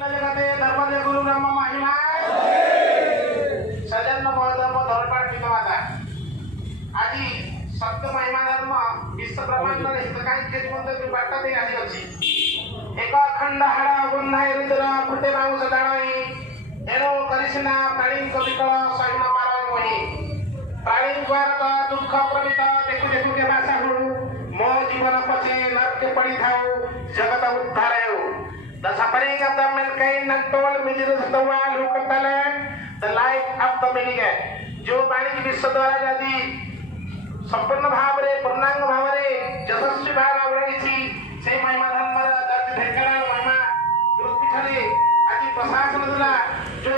जगते धर्मजय गुरु ब्रह्म महिमा सजन बौद्धम धर्मपाठ पितामाता आज सत्य महिमा धर्म विश्व ब्रह्मांड हितकारी क्षेत्र मंत्र बार्ता दे आदि अछि एक अखंड हाड़ा बन्धाय रुद्र फुटे बाहु सदाणई एनो करिसिना प्राणी कविकल सहिन पार मोहि प्राणी द्वार दुख प्रमित देखु देखु के भाषा हो मो जीवन पछे नरके पड़ी थाउ जगत उद्धार हो The suffering of the mankind untold miseries of the world who can talent the life of the many जो वाणी की विश्व द्वारा यदि संपूर्ण भाव रे पूर्णांग भाव रे यशस्वी भाव रही से महिमा धर्म दर्ज ढेकरा महिमा पृथ्वी रे आज प्रशासन द्वारा जो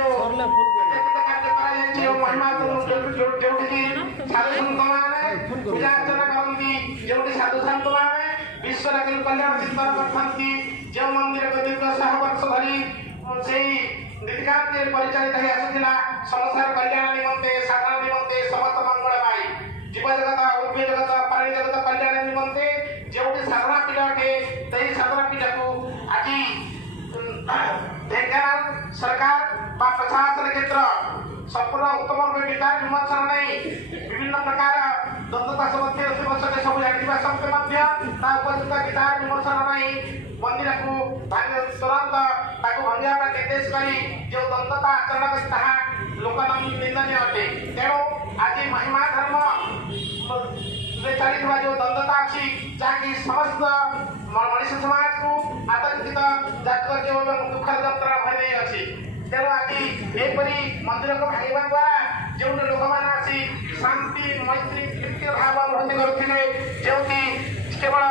कार्य करा जाय जो महिमा जो साधु संत माने पूजा अर्चना करती जो साधु संत माने विश्व कल्याण चिंतन करथंती जो मंदिर को दीर्घ 100 वर्ष धरी से नीतिकांत परिचालित है आसुथिला संसार कल्याण निमंते साधारण निमंते समस्त मंगलमय जीव जगत उद्भिद जगत प्राणी जगत कल्याण निमंते जोटी साधारण पीढ़े तई साधारण पीढ़ा को आज ढेंकानाल सरकार बा प्रशासन क्षेत्र संपूर्ण उत्तम विचार विमर्शन नहीं विभिन्न प्रकार दंतता समस्या समस्या सब जानिबा संके मध्य ता उपस्थित विचार विमर्शन नहीं मंदिर को तुरंत ताको भंगिया पर निर्देश करी जो दंतता आचरण करता है लोकन निंदनीय अटे तेणु आज महिमा धर्म में चलित हुआ जो दंतता अच्छी जहाँकि समस्त मनुष्य समाज को आतंकित जातक एवं दुखद यंत्रणा भय अच्छी तेणु आज एपरी मंदिर को भांगा द्वारा जो लोक मैंने आसी शांति मैत्री तृतीय भाव अनुभूति करते जो केवल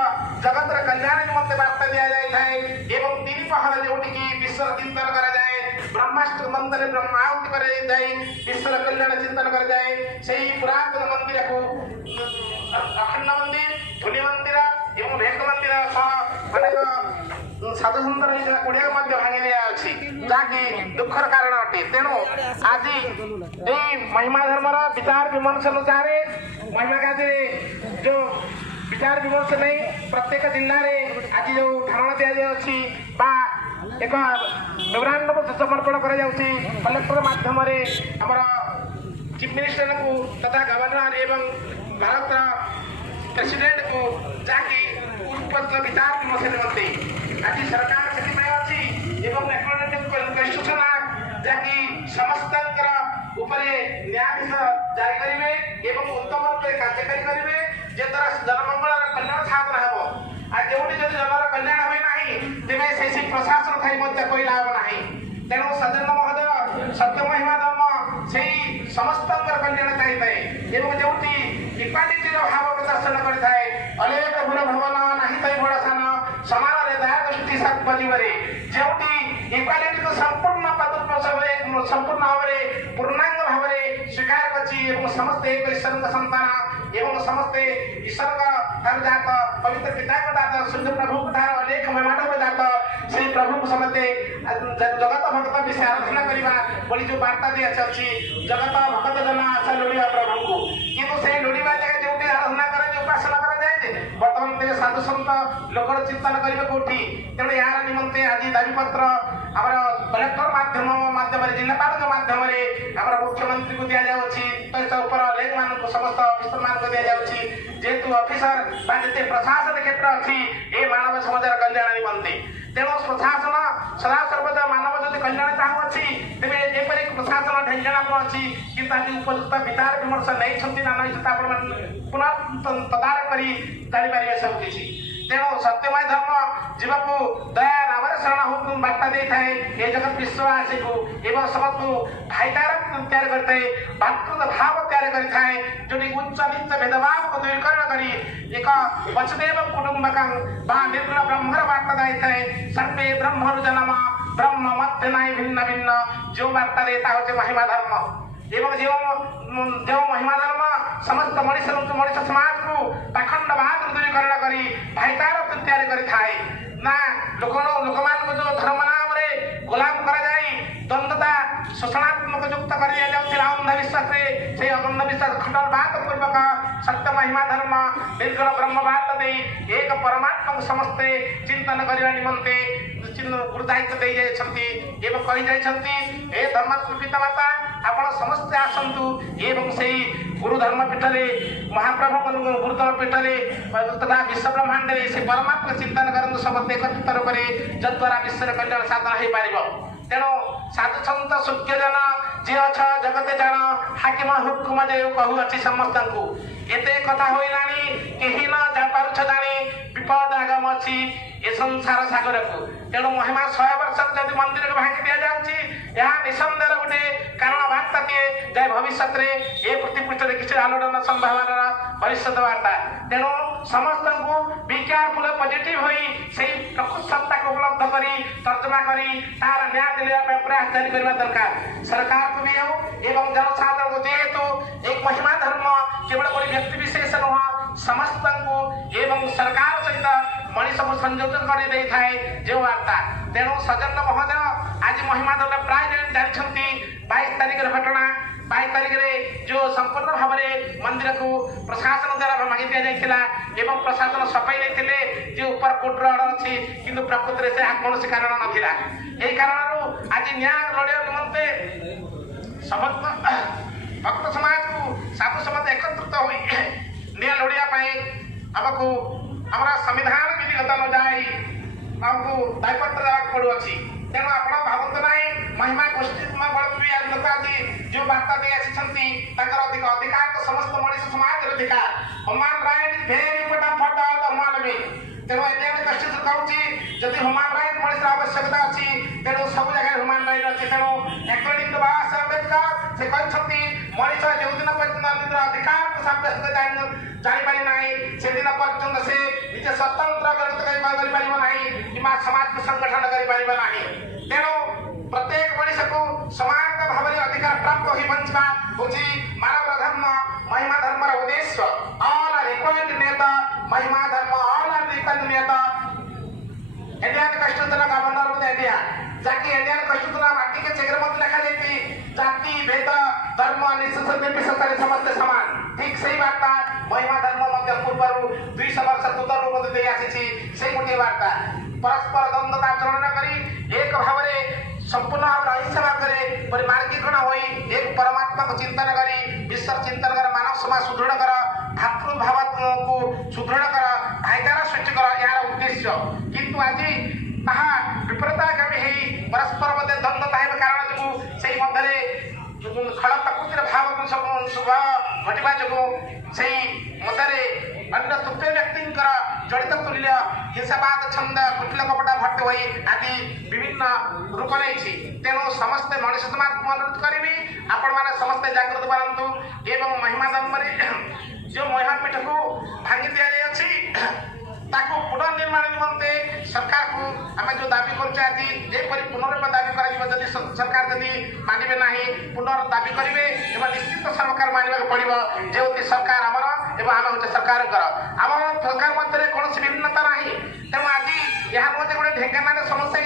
जगत कल्याण निमंते वार्ता दि जाए एवं तीन पहर जोटि विश्व चिंतन करा जाए ब्रह्मास्त्र मंदिर ब्रह्माहुति कर विश्व कल्याण चिंतन कर जाए से पुरातन मंदिर को अखंड मंदिर धुनी मंदिर एवं भेक मंदिर अनेक साधु सुंदर गुड़िया भांगी दिया अच्छी जहाँकि दुखर कारण अटे तेणु आज महिमा धर्मर विचार विमर्श अनुसार महिमा गादी जो विचार विमर्श नहीं प्रत्येक जिले में आज जो धारणा दि जाए एक मेमोरांडम समर्पण कर कलेक्टर माध्यम आमर चीफ मिनिस्टर को तथा गवर्नर एवं भारत प्रेसिडेंट को जहाँकि उत्पन्न विचार विमर्श निमंते आज सरकार से अच्छी एवं कन्स्टिट्यूशन जहाँकि समस्त न्यायाधीश जारी करेंगे एवं उत्तम रूपे कार्यकारी करेंगे द्वारा जनमंगल कल्याण साधन हम आज जो जनर कल्याण हुए ना तेज से प्रशासन थी कोई लाभ ना तेणु सजन महोदय सत्य महिमा धर्म से समस्त कल्याण चाहिए एवं जो इक्वालिटी भाव प्रदर्शन करें अनेक गुण भवन ना बड़ सान समान दया दृष्टि बजवे जो इक्वालिटी को संपूर्ण संपूर्ण भाव में पूर्णांग भाव में स्वीकार कर समस्त एक ईश्वर संतान एवं समस्ते ईश्वर जात पवित्र पिता को जात सूर्य प्रभु को अनेक मेहमान को जात से प्रभु को समझते जगत भक्त विषय आराधना करवा बोली जो वार्ता दी अच्छी जगत भक्त जन आशा लोड़ा प्रभु को किंतु से लोड़ा जगह जो आराधना कर उपासना कर बर्तमान तेज साधु सत लोक चिंतन करेंगे कौटी तेणु यार निमंते आज दाबीपत्र आम कलेक्टर माध्यम जिलापाल माध्यम मुख्यमंत्री को दि जाऊपर लेख मान समस्त अफिसर मान दि जाऊँगी जेहेतु अफिसर जिते प्रशासन क्षेत्र अच्छी ये मानव समाज कल्याण निमंते तेणु प्रशासन सदा सर्वदा मानव जब कल्याण चाहूँगी तेज एपरी प्रशासन ढेंकाना अच्छी कि उपयुक्त विचार विमर्श नहीं ना नहीं पुनः तदारख कर जापर सब किसी तेणु सत्यमय धर्म जीवक दया नाम शरण बार्ता दे था ये जगत विश्ववासी को एवं समस्त भाईचारा तैयार करते भातृत्व भाव तैयार करें जो उच्च नीच भेदभाव को दूरीकरण कर एक वसुदेव कुटुंबक निर्गुण ब्रह्मर वार्ता दी सर्वे ब्रह्म जन्म ब्रह्म मध्य नाई भिन्न भिन्न जो वार्ता देता हूँ महिमा धर्म एवं जो महिमा धर्म समस्त मनुष्य समाज को पाखंडवाद दूरीकरण कर भाईचारा तैयार करें ना लोक मान जो धर्म नाम गुलाम कर द्वंद्वता शोषणात्मक युक्त कर अंधविश्वास से अंधविश्वास खंडनवाद पूर्वक सत्य महिमा धर्म निर्गुण ब्रह्मवाद दे एक परमात्मा को समस्ते चिंतन करने निमंते गुरु दायित्व दे जाइछन्ति एवं कहि जाइछन्ति हे धर्मात्मा पिता माता आपण समस्त आसन्तु एवं सेही गुरु धर्म पीठरे महाप्रभु गुरु धर्म पीठरे तथा विश्व ब्रह्मांड से परमात्मा चिंतन करନ୍ତୁ समस्त एकत्रित रूपे जद्वारा विश्व कल्याण साधन हो पारिबो। तेणु साधु सन्त सूर्यजन जी अछ जगते जान हाकिम हुकुम दे कहू अछि समस्त को एते कथा होइलानी केही न जा पारुछ जानी विपद आगम अछि ए संसार सागर को। तेणु महिमा 100 वर्ष जदि मंदिर को भांगी दिया जाउछि या निसंदेह गोटे कारण वार्ता दिए जाय भविष्य रे ए प्रतिपृष्ठ रे किछ आलोड़न संभावना परिषद वार्ता। तेणु समस्त को बी केयरफुल पॉजिटिव होई सेही प्रकृत सत्ता को उपलब्ध करी तर्जमा करी तार न्याय दिले प्रयास जारी करबा दरकार। सरकार को भी हो एवं जनसाधारण को जेहेतु एक महिमा धर्म केवल कोई व्यक्ति विशेष नुह समस्त को एवं सरकार सहित मनीष को संयोजन कर जो वार्ता। तेणु सजन महोदय आज महिमा धर्म प्राय जानी 22 तारिख घटना 22 तारिख रे जो संपूर्ण भाव में मंदिर को प्रशासन द्वारा मांगी दि जाइथिला एवं प्रशासन सफाई लेथिले जे ऊपर कोर्ट रो ऑर्डर अछि किंतु प्रकृति रे से कोनोसी कारण नथिला। एही कारणरू आज न्याय लड़िया निमंते समस्त भक्त समाज को साधु समाज एकत्रित होई न्याय लड़िया पाई हमको हमारा संविधान विधिगत न जाई हमको दायित्व देवाक पड़ू अछि। तेणु आपण भावंत नाही महिमा गोष्ठी बल भी आज लोक आज जो वार्ता दे आछिसंती ताकर अधिकार तो समस्त मनीष समाज रे अधिकार human right very important for the human being. तेणु इंडियन कॉन्स्टिट्यूशन कहूची जदि ह्यूमन राइट मनीष आवश्यकता अछि तेणु सब जगह ह्यूमन राइट अछि। तेणु अकॉर्डिंग टू बाबा साहेब अम्बेडकर से कहछंती मनीष जो दिन पर्यंत निज अधिकार को साब्यस्त जानि पारि नाही से दिन पर्यंत से निज स्वतंत्र करि पारिबो नाही किमा समाज को संगठन करि पारिबो नाही। तेणु प्रत्येक मनीष को समान भाव में अधिकार प्राप्त हो बंचना होची मानव धर्म महिमा धर्म उद्देश्य ऑल आर इक्वल नेता महिमा धर्म ऑल आर इक्वल नेता Indian constitution governor of India जाकी इंडियन कॉन्स्टिट्यूशन माटी के चेगर मत लिखा जाती जाति भेद धर्म निर्विशेष समस्त समान ठीक सही वार्ता महिमा धर्म मध्य पूर्व 200 वर्ष पूर्व मध्य दे आसी से गोटे वार्ता परस्पर द्वंद्व आचरण करी एक भाव में संपूर्ण अहिंसा मार्ग परिमार्गीकरण होई एक परमात्मा को चिंतन करी विश्व चिंतन कर मानव समाज सुदृढ़ कर भातृभाव को सुदृढ़ कर भाईचारा सृष्टि कर यार उद्देश्य। किंतु आज ताहा विपरीतगामी हेई परस्पर मध्य द्वंद्व ताहे कारण जो सेही मध्य खड़ प्रकृतिर भाव को शुभ घटवा जो से मध्य अन्य तृतीय व्यक्ति जड़ित तुल्य हिंसावाद छंद कुटिल कपटा भट्ट हुई आदि विभिन्न रूप नहीं। तेणु समस्त मनीष समाज को अनुरोध करी आपण मैंने समस्ते जागृत बनतु एवं महिमा धर्म जो महिमा पीठ को भांगी दि जाए पुनर्निर्माण निमंते सरकार को आम जो दाबी कर पुनर्व दाबी कर सरकार जदि मानवे ना पुनर्दाबी करेंगे निश्चित सरकार मानवा पड़ो जो सरकार आमर एवं आम हूँ सरकार आम सरकार मध्य कौन भिन्नता ना। तेणु आज यहाँ मध्य गोटे ढेंकानाल समस्या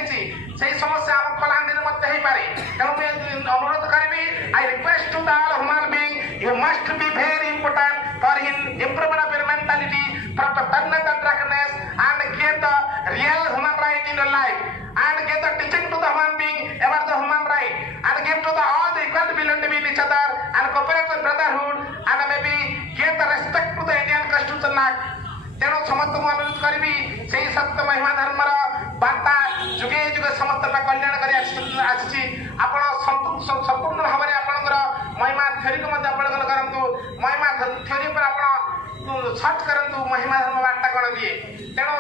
से समस्या आम कलाहांडी मध्य हो पारे। तेणु मुझे अनुरोध करी I request to the all human being you must be very important for improvement of your mentality for to turn the darkness and get the real human right in your life and get the teaching to the human being about the human right and give to the all the equal belong to each other and cooperate with brotherhood and maybe get the respect to the Indian Constitution Act। तेणु समस्त को अनुरोध करी से सत्य महिमा धर्म वार्ता जुगे जुगे समस्त कल्याण कर संपूर्ण भाव में आपंकर महिमा थ्योरी को करूँ महिमा थ्योरी पर आप सर्च करूँ महिमा धर्म वार्ता कौन दिए। तेणु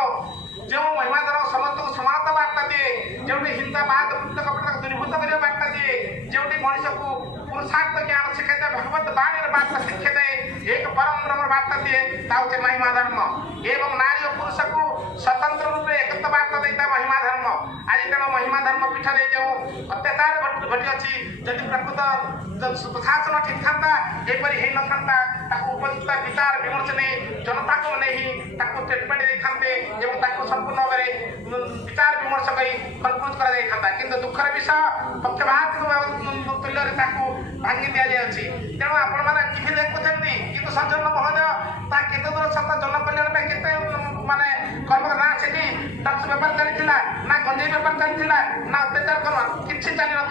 जो महिमा धर्म समस्त को समानता वार्ता दिए जो हिंसावाद कपट दूरीभूत कर वार्ता दिए जो मनीष को पुरुषार्थ ज्ञान शिक्षा भगवत बाणी वार्ता शिक्षा दे एक परम ब्रह्म वार्ता दिए ताऊे महिमा धर्म एवं नारी और पुरुष को स्वतंत्र रूप से एकत्र वार्ता देता महिमा धर्म। आज तेणु महिमा धर्म पीठ में जो अत्याचार घटी अच्छी जदि प्रकृत प्रशासन ठीक था एपरी हो ना उपयुक्त विचार विमर्श नहीं जनता को नहीं ट्रिटमेंट देते संपूर्ण भाव में विचार विमर्श कर कंक्लूज कर दुखर विषय पक्षपात तुल्य भांगी दि जाए तेणु आपण मैंने टीवी देखुंट कि संजन महोदय ता केते दूर सत जनकल्याण में केते माने कर्म ना से ड्रग्स व्यापार चली ना गंजेई व्यापार चली ना अत्याचार कर्म किसी चली ना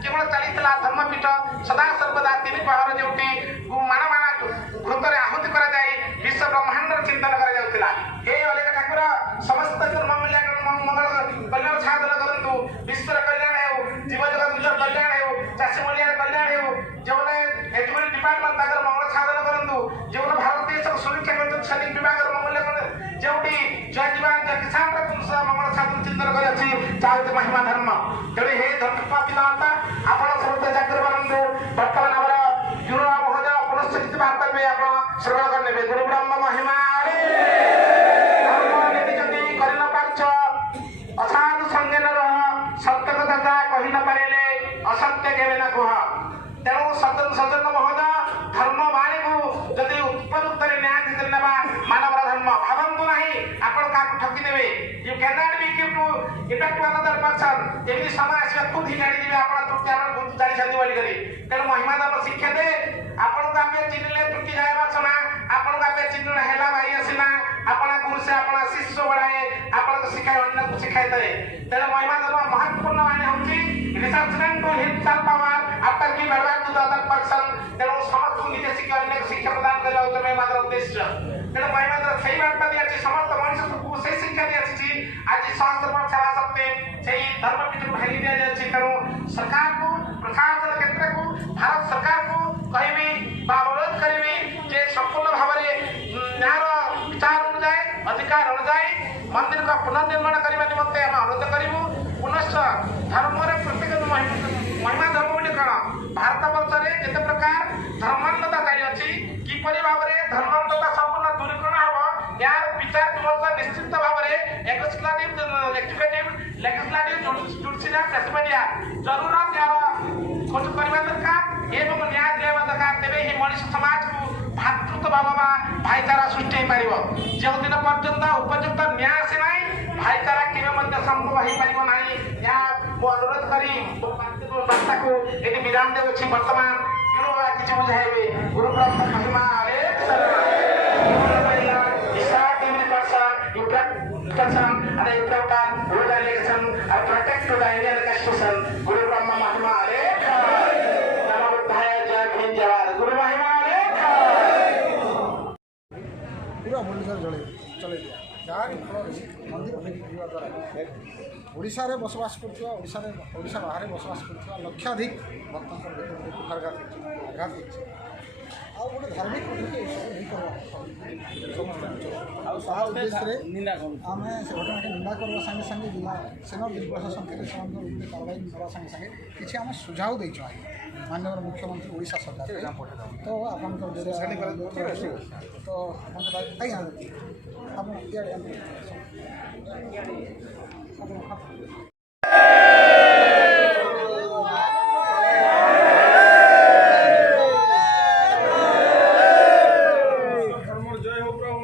केवल चली धर्मपीठ सदा सर्वदा तीन पहर जो माण माण घृतरे आहुति कर विश्व ब्रह्मांड चिंतन कर ठाकुर समस्त मंगल कल्याण साधन करूँ विश्व कल्याण हो जीव जगत कल्याण हो चाषी मूल्य कल्याण हो जो एजुकेशन डिपार्टमेंट मंगल साधन करूँ जो भारत देश सुरक्षा कर सैनिक विभाग मंगल जो जय जवान जय किसान मंगल साधन चिंतन कर महिमा धर्म तेणु हे धर्म पिता आपण समस्त जाकर बरंतु वर्तमान आम युवा महोदय पुनश्च किसी बार्ता में आप श्रवण करने गुरु ब्रह्म महिमा असाधु संगे न रह सत्य कथा कही न पारे असत्य केवे न कह तेणु सज्जन महोदय धर्म वाणी को जदि उपयुक्त न्याय ना मानव धर्म भावतु ना आपण क्या ठकी देवे you can not be give to effect to another person एमती समय आसवा खुद ही जानी जी आप त्रुटि आप जानी छाती बोली तेणु महिमा धर्म शिक्षा दे आपण को आगे चिन्हले त्रुटि जाए सुना आपण को आगे चिन्ह है भाई आसना अपना गुरु से अपना शिष्य बढ़ाए आपको शिखाए अन्य को शिखाई दे तेणु महिमा धर्म महत्वपूर्ण माने होची रिसर्चमेंट to himself power after give advice to the other person तेणु समस्त निजे शिक्षा अन्य को शिक्षा प्रदान करला होता मात्र उद्देश्य तेणु महिमा धर्म सही बार्ता दिया समस्त मनुष्य को सही शिक्षा दिया आज सहस्त्र वर्ष चला सकते सही धर्म पीठ को भागी दिया जाए तेणु सरकार को प्रशासन क्षेत्र को भारत सरकार को कहबी अनुरोध करी जे संपूर्ण भाव न्याय विचार अनुजाए अधिकार अनुजाए मंदिर का पुनर्निर्माण करने निमंते आम अनुरोध करूँ पुनश्च धर्म प्रत्येक महिमा धर्म बोली कौन भारत वर्ष में जिते प्रकार धर्मांधता जारी अच्छी किपर भाव में धर्मांधता संपूर्ण दूरीकरण हम यार विचार विमर्श निश्चित भाव में एक्जिक्यूटिव लेजिस्लेटिव जुडिशियल प्रेसमेडिया जरूरत यार खोज करने दरकार एवं न्याय दिलावा दरकार तेरे ही मनुष्य समाज को भातृत्व भाव भाईचारा सृष्टि हो पार जो दिन पर्यंत उपयुक्त न्याय से ना भाईचारा केवे संभव हो पार ना या अनुरोध कर बार्ता को ये विराम देवच्छी वर्तमान किसी बुझाइबे गुरु ब्रह्म महिमा गुरु ब्रह्म महिमा गुरु महिमा पूरा मंदिर चले दिया जार फल मंदिर भांगी द्वारा ओडिशा रे बसवास करथिबा ओडिशा बाहर बसवास करथिबा लक्षाधिक भक्तों कुठारघात आघात आ गोटे धार्मिक पद्धति नहीं करवा उद्देश्य आम से घटना के निंदा करवा संगे संगे जिला सेना जिला प्रशासन के कार्रवाई करवा संगे संगे किसी आम सुझाव दे माननीय मुख्यमंत्री ओडिशा सरकार तो आप तो जय हो प्रभु